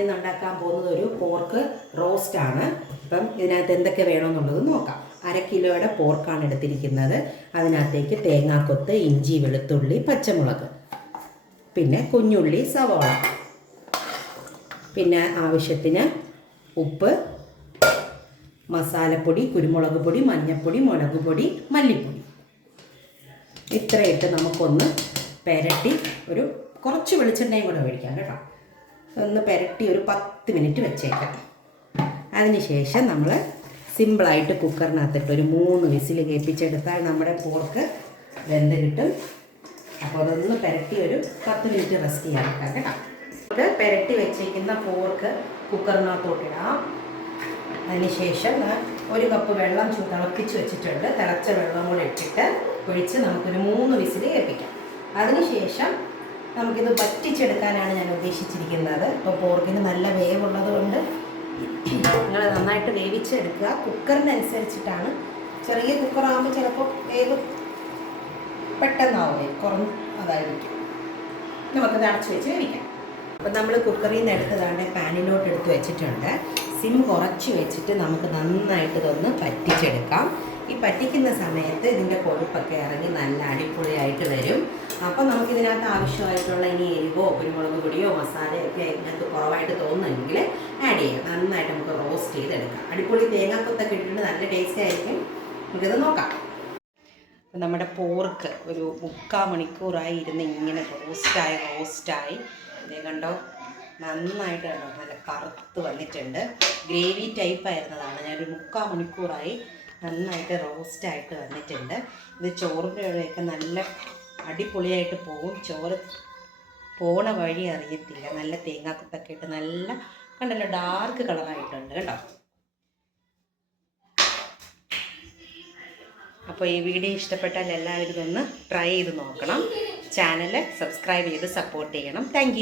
ഞാനിന്ന് ഉണ്ടാക്കാൻ പോകുന്നത് ഒരു പോർക്ക് റോസ്റ്റാണ്. അപ്പം ഇതിനകത്ത് എന്തൊക്കെ വേണമെന്നുള്ളത് നോക്കാം. 1/2 കിലോയുടെ പോർക്കാണ് എടുത്തിരിക്കുന്നത്. അതിനകത്തേക്ക് തേങ്ങാക്കൊത്ത്, ഇഞ്ചി, വെളുത്തുള്ളി, പച്ചമുളക്, പിന്നെ കുഞ്ഞുള്ളി, സവാള, പിന്നെ ആവശ്യത്തിന് ഉപ്പ്, മസാലപ്പൊടി, കുരുമുളക് പൊടി, മഞ്ഞൾപ്പൊടി, മുളക് പൊടി, മല്ലിപ്പൊടി. ഇത്രയിട്ട് നമുക്കൊന്ന് പെരട്ടി കുറച്ച് വെളിച്ചെണ്ണയും കൂടെ ഒഴിക്കാം കേട്ടോ. ഒന്ന് പെരട്ടി ഒരു 10 മിനിറ്റ് വെച്ചേക്കാം. അതിനുശേഷം നമ്മൾ സിമ്പിളായിട്ട് കുക്കറിനകത്തിട്ട് ഒരു 3 വിസിൽ കേൾപ്പിച്ചെടുത്താൽ നമ്മുടെ പോർക്ക് വെന്ത് കിട്ടും. അപ്പോൾ അതൊന്ന് പെരട്ടി ഒരു 10 മിനിറ്റ് റെസ്റ്റ് ചെയ്യാൻ വെക്കാം കേട്ടോ. നമുക്ക് പെരട്ടി വെച്ചേക്കുന്ന പോർക്ക് കുക്കറിനകത്തോട്ടിടാം. അതിനുശേഷം 1 കപ്പ് വെള്ളം തിളപ്പിച്ച് വെച്ചിട്ടുണ്ട്. തിളച്ച വെള്ളം കൂടെ ഇട്ടിട്ട് ഒഴിച്ച് നമുക്കൊരു 3 വിസിൽ കേൾപ്പിക്കാം. അതിനുശേഷം നമുക്കിത് വറ്റിച്ചെടുക്കാനാണ് ഞാൻ ഉദ്ദേശിച്ചിരിക്കുന്നത്. ഇപ്പോൾ പോർക്കിന് നല്ല വേവുള്ളത് കൊണ്ട് നിങ്ങൾ നന്നായിട്ട് വേവിച്ചെടുക്കുക. കുക്കറിനനുസരിച്ചിട്ടാണ്. ചെറിയ കുക്കറാകുമ്പോൾ ചിലപ്പോൾ വേവ് പെട്ടെന്നാവും, അതായിരിക്കും. നമുക്കത് അടച്ച് വെച്ച് വേവിക്കാം. അപ്പം നമ്മൾ കുക്കറിൽ നിന്ന് എടുത്തതാണ്ട് പാനിലോട്ട് എടുത്ത് വെച്ചിട്ടുണ്ട്. സിം കുറച്ച് വെച്ചിട്ട് നമുക്ക് നന്നായിട്ട് ഇതൊന്ന് പറ്റിച്ചെടുക്കാം. ഈ പറ്റിക്കുന്ന സമയത്ത് ഇതിൻ്റെ കൊഴുപ്പൊക്കെ ഇറങ്ങി നല്ല അടിപൊളിയായിട്ട് വരും. അപ്പോൾ നമുക്കിതിനകത്ത് ആവശ്യമായിട്ടുള്ള ഇനി എരിവോ കുരുമുളക് പൊടിയോ മസാലയൊക്കെ ഇതിനകത്ത് കുറവായിട്ട് തോന്നുമെങ്കിൽ ആഡ് ചെയ്യാം. നന്നായിട്ട് നമുക്ക് റോസ്റ്റ് ചെയ്തെടുക്കാം. അടിപൊളി തേങ്ങാക്കൊത്തൊക്കെ ഇട്ടിട്ട് നല്ല ടേസ്റ്റ് ആയിരിക്കും. നമുക്കിത് നോക്കാം. അപ്പം നമ്മുടെ പോർക്ക് ഒരു 3/4 മണിക്കൂറായി ഇരുന്ന് ഇങ്ങനെ റോസ്റ്റായി ഇതേ കണ്ടോ, നന്നായിട്ട് കണ്ടോ, നല്ല കറുത്ത് വന്നിട്ടുണ്ട്. ഗ്രേവി ടൈപ്പ് ആയിരുന്നതാണ്. ഞാനൊരു 3/4 മണിക്കൂറായി നന്നായിട്ട് റോസ്റ്റായിട്ട് വന്നിട്ടുണ്ട്. ഇത് ചോറിൻ്റെ ഇടയൊക്കെ നല്ല അടിപൊളിയായിട്ട് പോകും. ചോറ് പോണ വഴി അറിയത്തില്ല. നല്ല തേങ്ങാക്കൊത്തൊക്കെ ഇട്ട് നല്ല കണ്ടല്ലോ, ഡാർക്ക് കളറായിട്ടുണ്ട് കേട്ടോ. അപ്പോൾ ഈ വീഡിയോ ഇഷ്ടപ്പെട്ടാൽ എല്ലാവരും ഇതൊന്ന് ട്രൈ ചെയ്ത് നോക്കണം. ചാനൽ സബ്സ്ക്രൈബ് ചെയ്ത് സപ്പോർട്ട് ചെയ്യണം. താങ്ക്